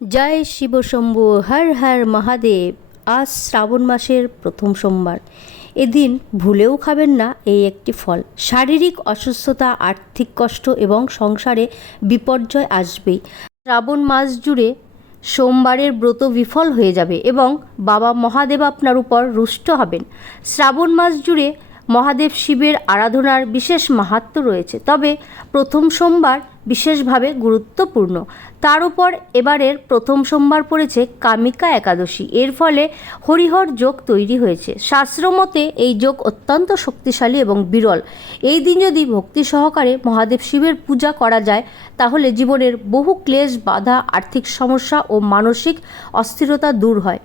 জয় শিব শম্ভু, হর হর মহাদেব। আজ শ্রাবণ মাসের প্রথম সোমবার। এদিন ভুলেও খাবেন না এই একটি ফল। শারীরিক অসুস্থতা, আর্থিক কষ্ট এবং সংসারে বিপর্যয় আসবেই। শ্রাবণ মাস জুড়ে সোমবারের ব্রত বিফল হয়ে যাবে এবং বাবা মহাদেব আপনার উপর রুষ্ট হবেন। শ্রাবণ মাস জুড়ে মহাদেব শিবের আরাধনার বিশেষ মাহাত্ম রয়েছে। তবে প্রথম সোমবার বিশেষভাবে গুরুত্বপূর্ণ। তার উপর এবারের প্রথম সোমবার পড়েছে কামিকা একাদশী। এর ফলে হরিহর যোগ তৈরি হয়েছে। শাস্ত্রমতে এই যোগ অত্যন্ত শক্তিশালী এবং বিরল। এই দিন যদি ভক্তি সহকারে মহাদেব শিবের পূজা করা যায়, তাহলে জীবনের বহু ক্লেশ, বাধা, আর্থিক সমস্যা ও মানসিক অস্থিরতা দূর হয়।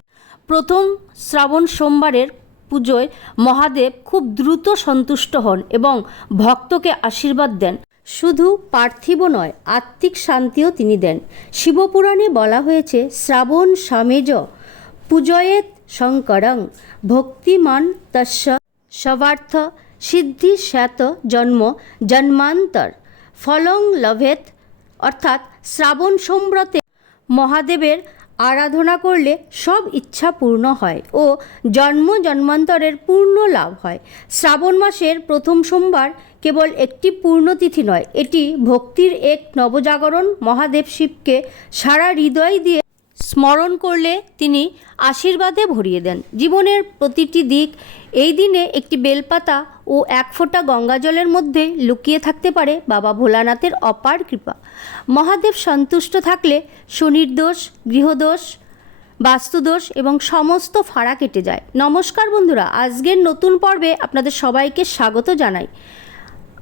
প্রথম শ্রাবণ সোমবারের পুজোয় মহাদেব খুব দ্রুত সন্তুষ্ট হন এবং ভক্তকে আশীর্বাদ দেন। শুধু পার্থিব নয়, আত্মিক শান্তিও তিনি দেন। শিবপুরাণে বলা হয়েছে, শ্রাবণ সামেজ পূজয়েত শঙ্করং ভক্তিমান তস্য সবার্থ সিদ্ধি শ্যাত জন্ম জন্মান্তর ফলং লভেত। অর্থাৎ শ্রাবণ সোমব্রতে মহাদেবের আরাধনা করলে সব ইচ্ছা পূর্ণ হয় ও জন্ম জন্মান্তরের পূর্ণ লাভ হয়। শ্রাবণ মাসের প্রথম সোমবার কেবল একটি পূর্ণতিথি নয়, এটি ভক্তির এক নবজাগরণ মহাদেব শিবকে সারা হৃদয় দিয়ে স্মরণ করলে তিনি আশীর্বাদে ভরিয়ে দেন। জীবনের প্রতিটি দিক এই দিনে একটি বেলপাতা ও এক ফোঁটা গঙ্গাজলের মধ্যে লুকিয়ে থাকতে পারে বাবা ভোলানাথের অপার কৃপা। মহাদেব সন্তুষ্ট থাকলে শনির দোষ গৃহদোষ বাস্তুদোষ এবং সমস্ত ফাড়া কেটে যায়। নমস্কার বন্ধুরা, আজকের নতুন পর্বে আপনাদের সবাইকে স্বাগত জানাই।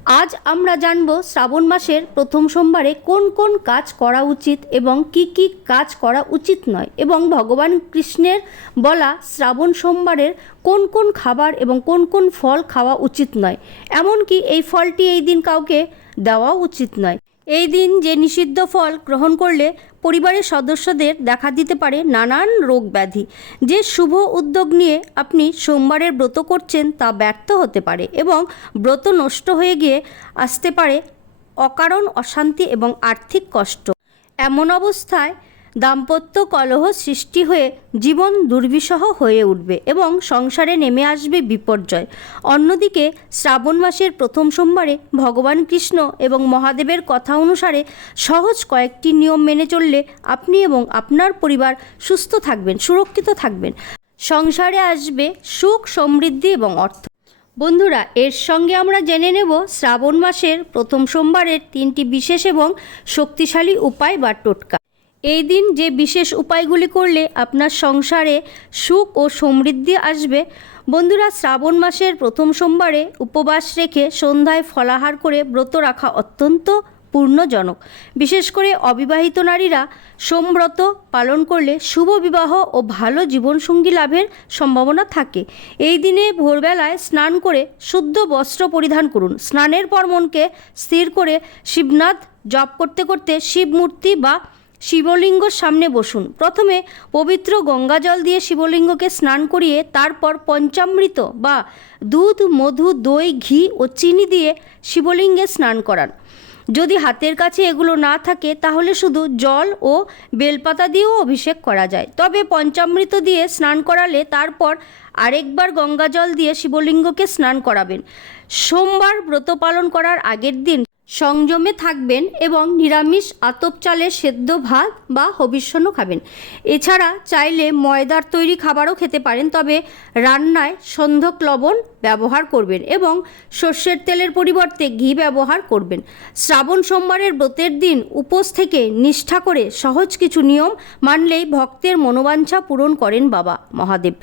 আজ আমরা জানব শ্রাবণ মাসের প্রথম সোমবারে কোন কোন কাজ করা উচিত এবং কি কি কাজ করা উচিত নয় এবং ভগবান কৃষ্ণের বলা শ্রাবণ সোমবারের কোন কোন খাবার এবং কোন কোন ফল খাওয়া উচিত নয়। এমনকি এই ফলটি এই দিন কাউকে দেওয়াও উচিত নয়। এই দিন যে নিষিদ্ধ ফল গ্রহণ করলে পরিবারের সদস্যদের দেখা দিতে পারে নানান রোগ ব্যাধি। যে শুভ উদ্যোগ নিয়ে আপনি সোমবারের ব্রত করছেন তা ব্যর্থ হতে পারে এবং ব্রত নষ্ট হয়ে গিয়ে আসতে পারে অকারণ অশান্তি এবং আর্থিক কষ্ট। এমন অবস্থায় দাম্পত্য কলহ সৃষ্টি হয়ে জীবন দুর্বিষহ হয়ে উঠবে এবং সংসারে নেমে আসবে বিপর্যয়। অন্যদিকে শ্রাবণ মাসের প্রথম সোমবারে ভগবান কৃষ্ণ এবং মহাদেবের কথা অনুসারে সহজ কয়েকটি নিয়ম মেনে চললে আপনি এবং আপনার পরিবার সুস্থ থাকবেন, সুরক্ষিত থাকবেন। সংসারে আসবে সুখ, সমৃদ্ধি এবং অর্থ। বন্ধুরা, এর সঙ্গে আমরা জেনে নেব শ্রাবণ মাসের প্রথম সোমবারের তিনটি বিশেষ এবং শক্তিশালী উপায় বা টোটকা। এই দিন যে বিশেষ উপায়গুলি করলে আপনার সংসারে সুখ ও সমৃদ্ধি আসবে, বন্ধুরা শ্রাবণ মাসের প্রথম সোমবারে উপবাস রেখে সন্ধ্যায় ফলাহার করে ব্রত রাখা অত্যন্ত পূর্ণজনক। বিশেষ করে অবিবাহিত নারীরা সোমব্রত পালন করলে শুভ বিবাহ ও ভালো জীবনসঙ্গী লাভের সম্ভাবনা থাকে। এই দিনে ভোরবেলায় স্নান করে শুদ্ধ বস্ত্র পরিধান করুন। স্নানের পর মনকে স্থির করে শিবনাথ জপ করতে করতে শিব মূর্তি বা শিবলিঙ্গর সামনে বসুন। প্রথমে পবিত্র গঙ্গা জল দিয়ে শিবলিঙ্গকে স্নান করিয়ে তারপর পঞ্চামৃত বা দুধ, মধু, দই, ঘি ও চিনি দিয়ে শিবলিঙ্গে স্নান করান। যদি হাতের কাছে এগুলো না থাকে, তাহলে শুধু জল ও বেলপাতা দিয়েও অভিষেক করা যায়। তবে পঞ্চামৃত দিয়ে স্নান করালে তারপর আরেকবার গঙ্গা জল দিয়ে শিবলিঙ্গকে স্নান করাবেন। সোমবার ব্রত পালন করার আগের দিন সংযমে থাকবেন এবং নিরামিষ আতপ চালের সেদ্ধ ভাত বা হবিষ্যন্ন খাবেন। এছাড়া চাইলে ময়দার তৈরি খাবারও খেতে পারেন, তবে রান্নায় সন্ধক লবণ ব্যবহার করবেন এবং সর্ষের তেলের পরিবর্তে ঘি ব্যবহার করবেন। শ্রাবণ সোমবারের ব্রতের দিন উপোস থেকে নিষ্ঠা করে সহজ কিছু নিয়ম মানলেই ভক্তের মনোবাঞ্ছা পূরণ করেন বাবা মহাদেব।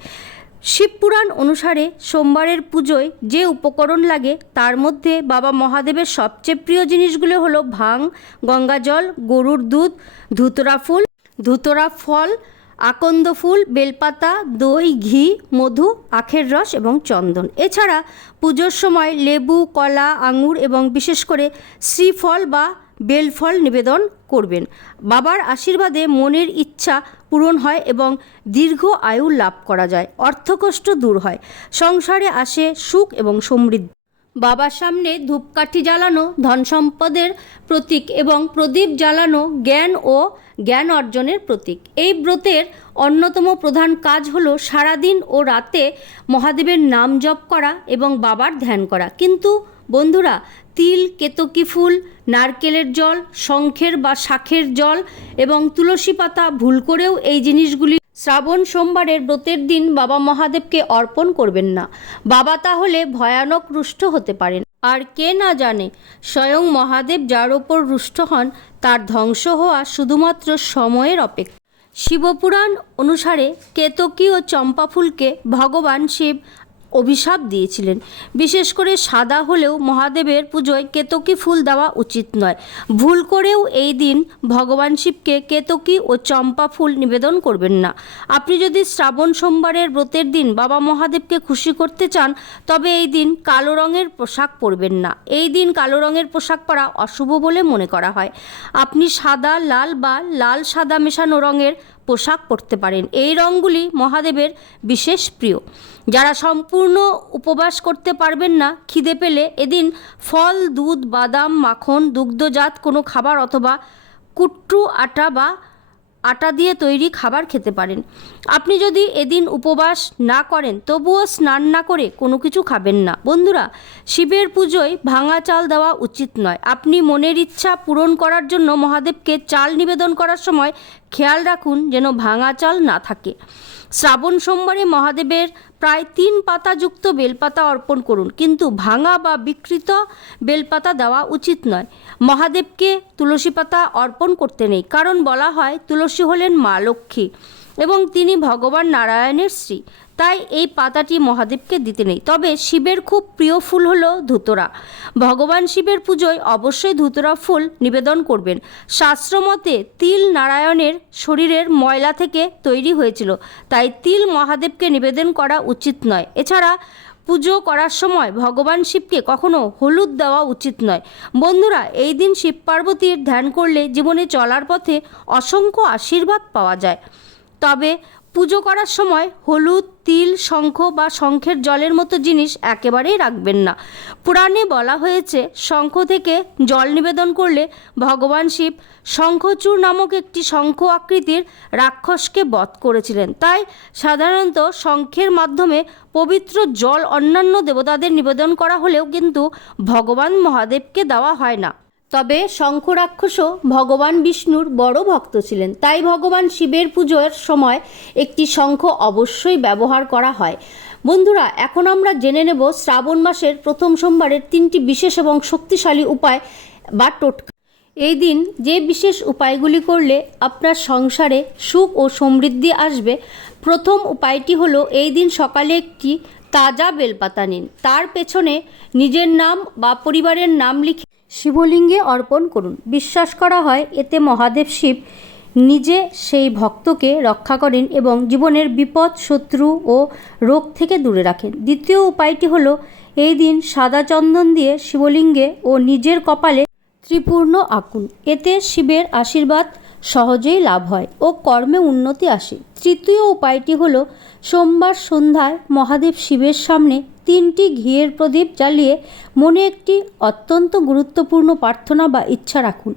শিবপুরাণ অনুসারে সোমবারের পুজোয় যে উপকরণ লাগে, তার মধ্যে বাবা মহাদেবের সবচেয়ে প্রিয় জিনিসগুলো হলো ভাং গঙ্গাজল গরুর দুধ, ধুতরা ফুল, ধুতরা ফল, আকন্দ ফুল, বেলপাতা, দই, ঘি, মধু, আখের রস এবং চন্দন। এছাড়া পুজোর সময় লেবু, কলা, আঙুর এবং বিশেষ করে শ্রীফল বা বেলফল নিবেদন করবেন। বাবার আশীর্বাদে মনের ইচ্ছা পূরণ হয় এবং দীর্ঘ আয়ু লাভ করা যায়। অর্থকষ্ট দূর হয়। সংসারে আসে সুখ এবং সমৃদ্ধি। বাবার সামনে ধূপকাঠি জ্বালানো, ধন সম্পদের প্রতীক এবং প্রদীপ জ্বালানো জ্ঞান ও জ্ঞান অর্জনের প্রতীক। এই ব্রতের অন্যতম প্রধান কাজ হলো সারাদিন ও রাতে মহাদেবের নাম জপ করা এবং বাবার ধ্যান করা। কিন্তু বন্ধুরা তিল, কেতকী ফুল, নারকেলের জল, শঙ্খের বা শাখের জল এবং তুলসী পাতা ভুল করেও এই জিনিসগুলি শ্রাবণ সোমবারের ব্রতের দিন বাবা মহাদেবকে অর্পণ করবেন না। বাবা তাহলে ভয়ানক রুষ্ট হতে পারেন। আর কে না জানে, স্বয়ং মহাদেব যার ওপর রুষ্ট হন, তার ধ্বংস হওয়া শুধুমাত্র সময়ের অপেক্ষা। শিবপুরাণ অনুসারে কেতকী ও চম্পা ফুলকে ভগবান শিব অভিশাপ দিয়েছিলেন। বিশেষ করে সাদা হলেও মহাদেবের পুজোয় কেতকী ফুল দেওয়া উচিত নয়। ভুল করেও এই দিন ভগবান শিবকে কেতকী ও চম্পা ফুল নিবেদন করবেন না। আপনি যদি শ্রাবণ সোমবারের ব্রতের দিন বাবা মহাদেবকে খুশি করতে চান, তবে এই দিন কালো রঙের পোশাক পরবেন না। এই দিন কালো রঙের পোশাক পরা অশুভ বলে মনে করা হয়। আপনি সাদা, লাল বা লাল সাদা মেশানো রঙের পোশাক পরতে পারেন। এই রঙগুলি মহাদেবের বিশেষ প্রিয়। যারা সম্পূর্ণ উপবাস করতে পারবেন না, খিদে পেলে এদিন ফল, দুধ, বাদাম, মাখন, দুগ্ধজাত কোনো খাবার অথবা কুট্টু আটা বা আটা দিয়ে তৈরি খাবার খেতে পারেন। আপনি যদি এদিন উপবাস না করেন, তবুও স্নান না করে কোনো কিছু খাবেন না। বন্ধুরা, শিবের পুজোয় ভাঙা চাল দেওয়া উচিত নয়। আপনি মনের ইচ্ছা পূরণ করার জন্য মহাদেবকে চাল নিবেদন করার সময় খেয়াল রাখুন যেন ভাঙা চাল না থাকে। শ্রাবণ সোমবারে মহাদেবের প্রায় তিন পাতাযুক্ত বেলপাতা অর্পণ করুন। কিন্তু ভাঙা বা বিকৃত বেলপাতা দেওয়া উচিত নয়। মহাদেবকে তুলসী পাতা অর্পণ করতে নেই। কারণ বলা হয়, তুলসী হলেন মা লক্ষ্মী এবং তিনি ভগবান নারায়ণের স্ত্রী। তাই এই পাতাটি মহাদেবকে দিতে নেই। তবে শিবের খুব প্রিয় ফুল হলো ধুতরা। ভগবান শিবের পুজোয় অবশ্যই ধুতরা ফুল নিবেদন করবেন। শাস্ত্রমতে তিল নারায়ণের শরীরের ময়লা থেকে তৈরি হয়েছিল, তাই তিল মহাদেবকে নিবেদন করা উচিত নয়। এছাড়া পুজো করার সময় ভগবান শিবকে কখনো হলুদ দেওয়া উচিত নয়। বন্ধুরা, এই দিন শিব পার্বতীর ধ্যান করলে জীবনে চলার পথে অসংখ্য আশীর্বাদ পাওয়া যায়। তবে পুজো করার সময় হলুদ, তিল, শঙ্খ বা শঙ্খের জলের মতো জিনিস একেবারেই রাখবেন না। পুরাণে বলা হয়েছে, শঙ্খ থেকে জল নিবেদন করলে ভগবান শিব শঙ্খচূড় নামক একটি শঙ্খ আকৃতির রাক্ষসকে বধ করেছিলেন। তাই সাধারণত শঙ্খের মাধ্যমে পবিত্র জল অন্যান্য দেবতাদের নিবেদন করা হলেও কিন্তু ভগবান মহাদেবকে দেওয়া হয় না। তবে শঙ্খরাক্ষসও ভগবান বিষ্ণুর বড় ভক্ত ছিলেন। তাই ভগবান শিবের পুজোর সময় একটি শঙ্খ অবশ্যই ব্যবহার করা হয়। বন্ধুরা, এখন আমরা জেনে নেব শ্রাবণ মাসের প্রথম সোমবারের তিনটি বিশেষ এবং শক্তিশালী উপায় বা টোটকা। এই দিন যে বিশেষ উপায়গুলি করলে আপনার সংসারে সুখ ও সমৃদ্ধি আসবে, প্রথম উপায়টি হলো এই দিন সকালে একটি তাজা বেলপাতা নিন। তার পেছনে নিজের নাম বা পরিবারের নাম লিখে শিবলিঙ্গে অর্পণ করুন। বিশ্বাস করা হয়, এতে মহাদেব শিব নিজে সেই ভক্তকে রক্ষা করেন এবং জীবনের বিপদ, শত্রু ও রোগ থেকে দূরে রাখেন। দ্বিতীয় উপায়টি হলো, এই দিন সাদা চন্দন দিয়ে শিবলিঙ্গে ও নিজের কপালে ত্রিপূর্ণ আকুন। এতে শিবের আশীর্বাদ সহজেই লাভ হয় ও কর্মে উন্নতি আসে। তৃতীয় উপায়টি হল, সোমবার সন্ধ্যায় মহাদেব শিবের সামনে তিনটি ঘিয়ের প্রদীপ জ্বালিয়ে মনে একটি অত্যন্ত গুরুত্বপূর্ণ প্রার্থনা বা ইচ্ছা রাখুন।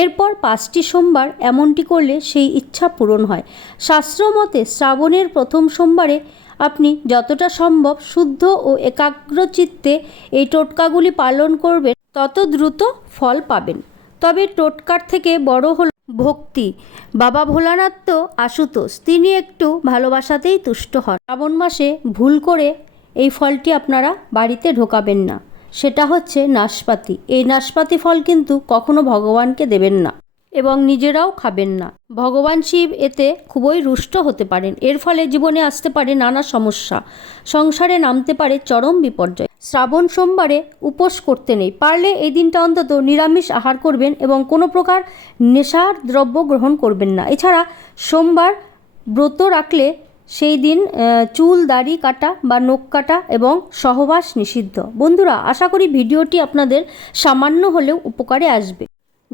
এরপর পাঁচটি সোমবার এমনটি করলে সেই ইচ্ছা পূরণ হয়। শাস্ত্রমতে শ্রাবণের প্রথম সোমবারে আপনি যতটা সম্ভব শুদ্ধ ও একাগ্রচিত্তে এই টোটকাগুলি পালন করবেন, তত দ্রুত ফল পাবেন। তবে টোটকার থেকে বড় হল ভক্তি। বাবা ভোলানাথ তো আশুতোষ, তিনি একটু ভালোবাসাতেই তুষ্ট হন। শ্রাবণ মাসে ভুল করে এই ফলটি আপনারা বাড়িতে ঢোকাবেন না। সেটা হচ্ছে নাশপাতি। এই নাশপাতি ফল কিন্তু কখনো ভগবানকে দেবেন না। এবং নিজেরাও খাবেন না। ভগবান শিব এতে খুবই রুষ্ট হতে পারেন। এর ফলে জীবনে আসতে পারে নানা সমস্যা। সংসারে নামতে পারে চরম বিপর্যয়। শ্রাবণ সোমবারে উপোস করতে নেই। পারলে এই দিনটা অন্তত নিরামিষ আহার করবেন এবং কোনো প্রকার নেশার দ্রব্য গ্রহণ করবেন না। এছাড়া সোমবার ব্রত রাখলে সেই দিন চুল, দাড়ি কাটা বা নখ কাটা এবং সহবাস নিষিদ্ধ। বন্ধুরা, আশা করি ভিডিওটি আপনাদের সামান্য হলেও উপকারে আসবে।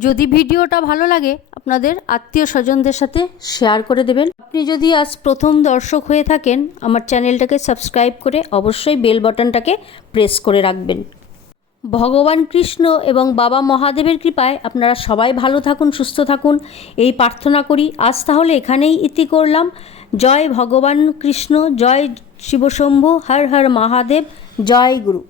যদি ভিডিওটা ভালো লাগে, আপনাদের আত্মীয় স্বজনদের সাথে শেয়ার করে দেবেন। আপনি যদি আজ প্রথম দর্শক হয়ে থাকেন, আমার চ্যানেলটাকে সাবস্ক্রাইব করে অবশ্যই বেল বাটনটাকে প্রেস করে রাখবেন। ভগবান কৃষ্ণ এবং বাবা মহাদেবের কৃপায় আপনারা সবাই ভালো থাকুন, সুস্থ থাকুন। এই প্রার্থনা করি। আজ তাহলে এখানেই ইতি করলাম। জয় ভগবান কৃষ্ণ, জয় শিবশম্ভু, হর হর মহাদেব, জয় গুরু।